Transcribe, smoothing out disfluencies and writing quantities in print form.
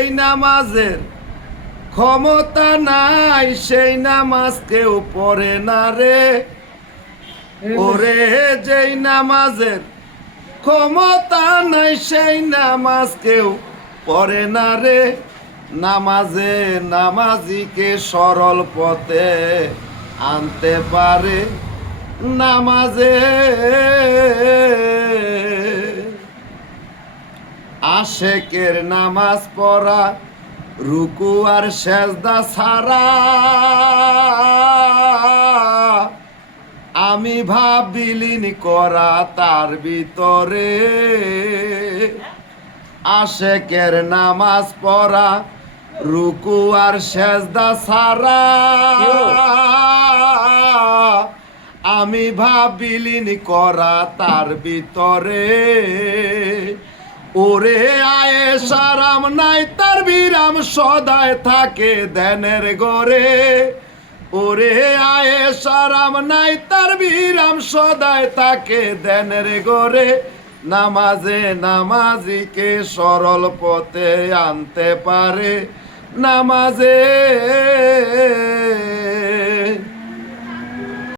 যেই নামাজের ক্ষমতা নাই সেই নামাজ কেউ পড়ে না রে। ওরে যেই নামাজের ক্ষমতা নাই সেই নামাজ কেউ পড়ে না রে। নামাজে নামাজিকে সরল পথে আনতে পারে। নামাজে আশেকের নামাজ পড়া রুকু আর সেজদা ছাড়া আমি ভাব বিলীন করা তার ভিতরে। আশেকের নামাজ পড়া রুকু আর সেজদা ছাড়া আমি ভাব বিলীন করা তার ভিতরে। ওরে আয়েশা রাম নাই তার বিরাম সদায় থাকে ধ্যানের গড়ে। ওরে আয়েশা রাম নাই তার বিরাম সদায় থাকে ধ্যানের গড়ে। নামাজে নামাজিকে সরল পথে আনতে পারে। নামাজে